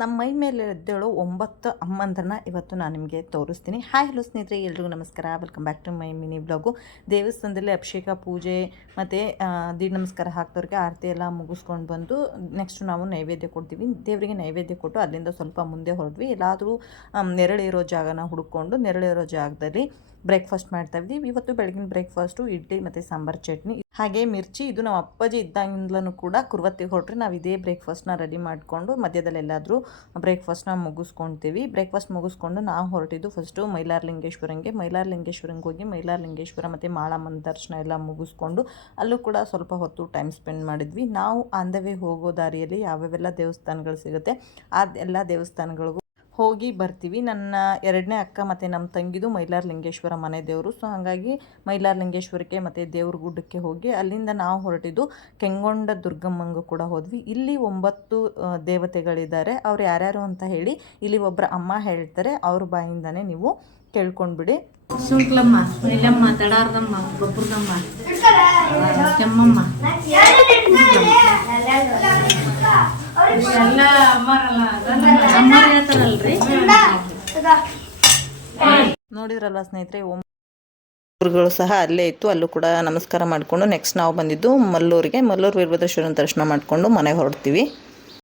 ನಮ್ಮ ಮೈ ಮೇಲೆ ಎದ್ದೇಳೋ 9 ಅಮ್ಮಂದ್ರನ್ನ ಇವತ್ತು ನಾನು ನಿಮಗೆ ತೋರಿಸ್ತೀನಿ. ಹಾಯ್ ಹಲೋ ಸ್ನೇಹಿತರೆ, ಎಲ್ರಿಗೂ ನಮಸ್ಕಾರ. Welcome back to my mini blog. ದೇವಸ್ಥಾನದಲ್ಲಿ ಅಭಿಷೇಕ ಪೂಜೆ ಮತ್ತು ದೀಡ್ ನಮಸ್ಕಾರ ಹಾಕ್ದವ್ರಿಗೆ ಆರತಿ ಎಲ್ಲ ಮುಗಿಸ್ಕೊಂಡು ಬಂದು ನೆಕ್ಸ್ಟ್ ನಾವು ನೈವೇದ್ಯ ಕೊಡ್ತೀವಿ. ದೇವರಿಗೆ ನೈವೇದ್ಯ ಕೊಟ್ಟು ಅಲ್ಲಿಂದ ಸ್ವಲ್ಪ ಮುಂದೆ ಹೊರಟ್ವಿ. ಎಲ್ಲಾದರೂ ನೆರಳಿರೋ ಜಾಗನ ಹುಡುಕೊಂಡು ನೆರಳಿರೋ ಜಾಗದಲ್ಲಿ ಬ್ರೇಕ್ಫಾಸ್ಟ್ ಮಾಡ್ತಾಯಿದ್ವಿ. ಇವತ್ತು ಬೆಳಗಿನ ಬ್ರೇಕ್ಫಾಸ್ಟು ಇಡ್ಲಿ ಮತ್ತು ಸಾಂಬಾರು ಚಟ್ನಿ ಹಾಗೆ ಮಿರ್ಚಿ. ಇದು ನಮ್ಮ ಅಪ್ಪಾಜಿ ಇದ್ದಾಗಿಂದಲೂ ಕೂಡ ಕುರ್ವತ್ತಿಗೆ ಹೊರಟ್ರೆ ನಾವು ಇದೇ ಬ್ರೇಕ್ಫಾಸ್ಟ್ನ ರೆಡಿ ಮಾಡಿಕೊಂಡು ಮಧ್ಯದಲ್ಲಿ ಎಲ್ಲಾದರೂ ಬ್ರೇಕ್ಫಾಸ್ಟ್ನ ಮುಗಿಸ್ಕೊಳ್ತೀವಿ. ಬ್ರೇಕ್ಫಾಸ್ಟ್ ಮುಗಿಸ್ಕೊಂಡು ನಾವು ಹೊರಟಿದ್ದು ಫಸ್ಟು ಮೈಲಾರಲಿಂಗೇಶ್ವರಂಗೆ ಹೋಗಿ ಮೈಲಾರಲಿಂಗೇಶ್ವರ ಮತ್ತು ಮಾಳಮ್ಮನ ದರ್ಶನ ಎಲ್ಲ ಮುಗಿಸ್ಕೊಂಡು ಅಲ್ಲೂ ಕೂಡ ಸ್ವಲ್ಪ ಹೊತ್ತು ಟೈಮ್ ಸ್ಪೆಂಡ್ ಮಾಡಿದ್ವಿ. ನಾವು ಆನ್ ದ ವೇ ಹೋಗೋ ದಾರಿಯಲ್ಲಿ ಯಾವ್ಯಾವೆಲ್ಲ ದೇವಸ್ಥಾನಗಳು ಸಿಗುತ್ತೆ ಆ ಎಲ್ಲ ದೇವಸ್ಥಾನಗಳಿಗೂ ಹೋಗಿ ಬರ್ತೀವಿ. ನನ್ನ ಎರಡನೇ ಅಕ್ಕ ಮತ್ತು ನಮ್ಮ ತಂಗಿದು ಮೈಲಾರಲಿಂಗೇಶ್ವರ ಮನೆ ದೇವರು. ಸೊ ಹಾಗಾಗಿ ಮೈಲಾರಲಿಂಗೇಶ್ವರಕ್ಕೆ ಮತ್ತು ದೇವ್ರ ಗುಡ್ಡಕ್ಕೆ ಹೋಗಿ ಅಲ್ಲಿಂದ ನಾವು ಹೊರಟಿದ್ದು ಕೆಂಗೊಂಡ ದುರ್ಗಮ್ಮಂಗೂ ಕೂಡ ಹೋದ್ವಿ. ಇಲ್ಲಿ 9 ದೇವತೆಗಳಿದ್ದಾರೆ. ಅವ್ರು ಯಾರ್ಯಾರು ಅಂತ ಹೇಳಿ ಇಲ್ಲಿ ಒಬ್ಬರ ಅಮ್ಮ ಹೇಳ್ತಾರೆ, ಅವ್ರ ಬಾಯಿಂದನೇ ನೀವು ಕೇಳ್ಕೊಂಡ್ಬಿಡಿ. ಸುಂಕ್ಲಮ್ಮ, ನೀಲಮ್ಮ, ತಡಾರ್ದಮ್ಮ, ಗೊಬ್ಬರದಮ್ಮ, ಕೆಮ್ಮಮ್ಮ ಎಲ್ಲ ಅಮ್ಮರ ಹೇಳ್ತಾರಲ್ರಿ. ನೋಡಿದ್ರಲ್ಲ ಸ್ನೇಹಿತರೆ, ಊರುಗಳು ಸಹ ಅಲ್ಲೇ ಇತ್ತು. ಅಲ್ಲೂ ಕೂಡ ನಮಸ್ಕಾರ ಮಾಡಿಕೊಂಡು ನೆಕ್ಸ್ಟ್ ನಾವು ಬಂದಿದ್ದು ಮಲ್ಲೂರು ವೀರಭದ್ರೇಶ್ವರನ ದರ್ಶನ ಮಾಡಿಕೊಂಡು ಮನೆಗೆ ಹೊರಡ್ತೀವಿ.